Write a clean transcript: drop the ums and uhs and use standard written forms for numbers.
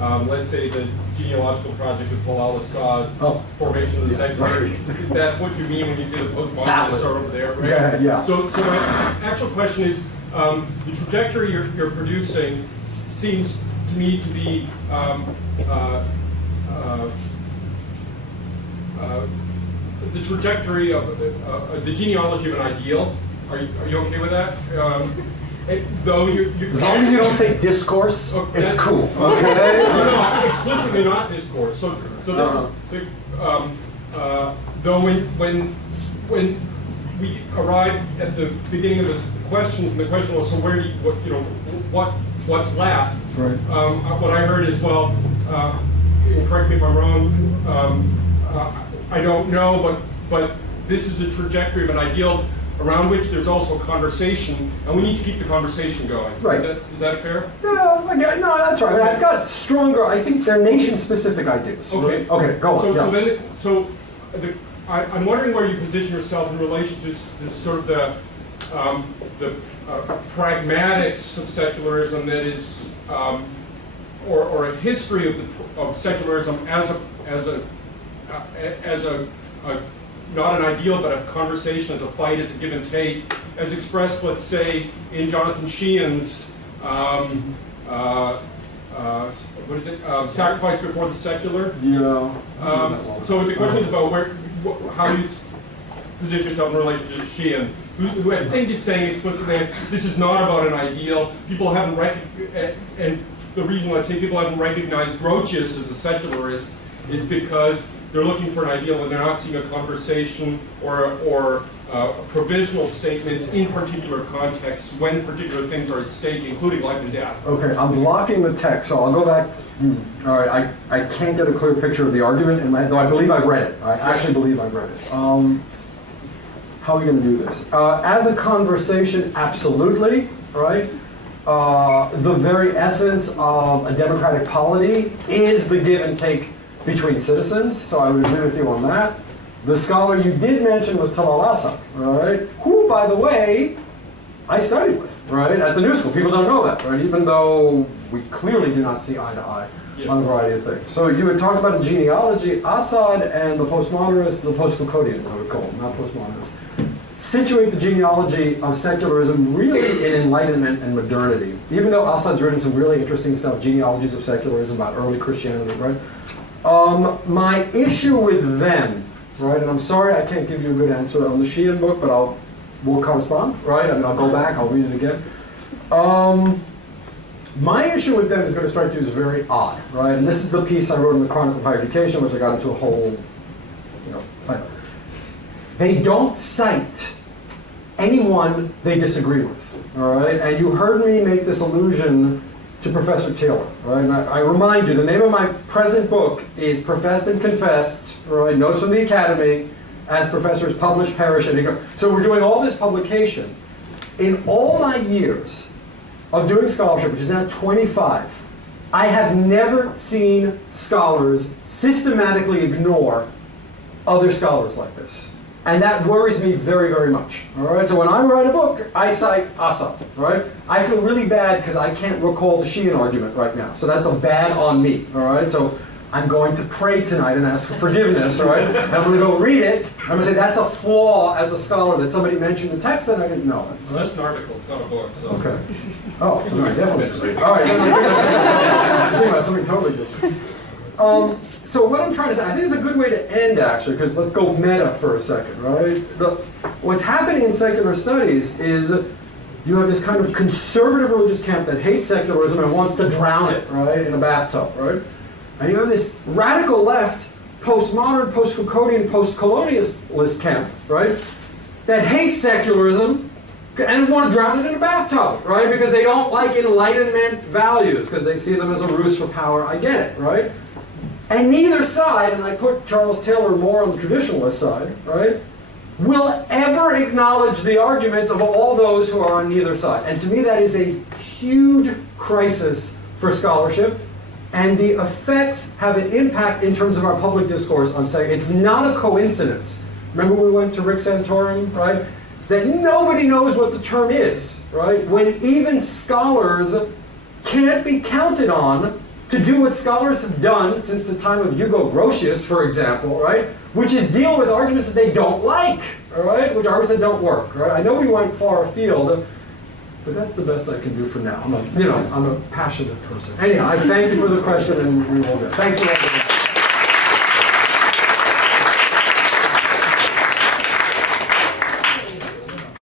let's say the genealogical project of Talal Assad, formation of the secular. That's what you mean when you say the postmodernists are over there, right? Yeah, yeah. So my actual question is, the trajectory you're producing seems to me to be the trajectory of the genealogy of an ideal. Are you okay with that? Though as long as you don't say discourse, it's cool. Okay. No, explicitly not discourse. So this is though when we arrive at the beginning of the questions, and the question was, so where do you, what's left? Right. What I heard is, well, correct me if I'm wrong. I don't know, but this is a trajectory of an ideal around which there's also a conversation, and we need to keep the conversation going. Right. Is that fair? Yeah, no, that's right. I mean, I've got stronger, I think they're nation-specific ideas. Okay. Okay, go on. I'm wondering where you position yourself in relation to this sort of the pragmatics of secularism that is, or a history of secularism as a not an ideal, but a conversation, as a fight, as a give and take, as expressed, let's say, in Jonathan Sheehan's what is it? Sacrifice Before the Secular. Yeah. So the question is about how you position yourself in relation to Sheehan, who I think is saying explicitly that this is not about an ideal. People haven't recognized, and the reason why I say people haven't recognized Grotius as a secularist is because they're looking for an ideal and they're not seeing a conversation or provisional statements in particular contexts when particular things are at stake, including life and death. Okay, I'm blocking the text, so I'll go back. All right, I can't get a clear picture of the argument in my head, though I believe I've read it. I actually believe I've read it. How are we going to do this? As a conversation, absolutely, right? The very essence of a democratic polity is the give and take between citizens, so I would agree with you on that. The scholar you did mention was Talal Assad, right? Who, by the way, I studied with, right, at the New School. People don't know that, right? Even though we clearly do not see eye to eye on a variety of things. So you would talk about a genealogy. Assad and the postmodernists, the post-Foucauldians, I would call them, not postmodernists, situate the genealogy of secularism really in Enlightenment and modernity. Even though Assad's written some really interesting stuff, genealogies of secularism about early Christianity, right? My issue with them, right, and I'm sorry I can't give you a good answer on the Sheehan book, but we'll correspond, right? I mean, I'll go back, I'll read it again. My issue with them is going to strike you as very odd, right? And this is the piece I wrote in the Chronicle of Higher Education, which I got into a whole, fight. They don't cite anyone they disagree with, all right? And you heard me make this allusion to Professor Taylor, right? And I remind you, the name of my present book is Professed and Confessed, right? Notes from the Academy, as professors publish, perish, and go. So we're doing all this publication. In all my years of doing scholarship, which is now 25, I have never seen scholars systematically ignore other scholars like this. And that worries me very, very much. All right. So when I write a book, I cite Assad. Right. I feel really bad because I can't recall the Sheehan argument right now. So that's a bad on me. All right. So I'm going to pray tonight and ask for forgiveness. All right. I'm going to go read it. I'm going to say that's a flaw as a scholar that somebody mentioned the text and I didn't know it. It's just an article. It's not a book. So. Okay. Oh, so I definitely. All right. I'm thinking about something totally different. So what I'm trying to say, I think it's a good way to end, actually, because let's go meta for a second, right? What's happening in secular studies is you have this kind of conservative religious camp that hates secularism and wants to drown it, right, in a bathtub, right? And you have this radical left, postmodern, post-Foucauldian, post-colonialist camp, right, that hates secularism and want to drown it in a bathtub, right? Because they don't like Enlightenment values, because they see them as a ruse for power. I get it, right? And neither side, and I put Charles Taylor more on the traditionalist side, right, will ever acknowledge the arguments of all those who are on neither side. And to me, that is a huge crisis for scholarship. And the effects have an impact in terms of our public discourse on saying it's not a coincidence. Remember we went to Rick Santorum, right? That nobody knows what the term is, right? When even scholars can't be counted on to do what scholars have done since the time of Hugo Grotius, for example, right? Which is deal with arguments that they don't like, all right? Which are arguments that don't work, right? I know we went far afield, but that's the best I can do for now. I'm a passionate person. Anyhow, I thank you for the question, and we will go. Thank you all very much.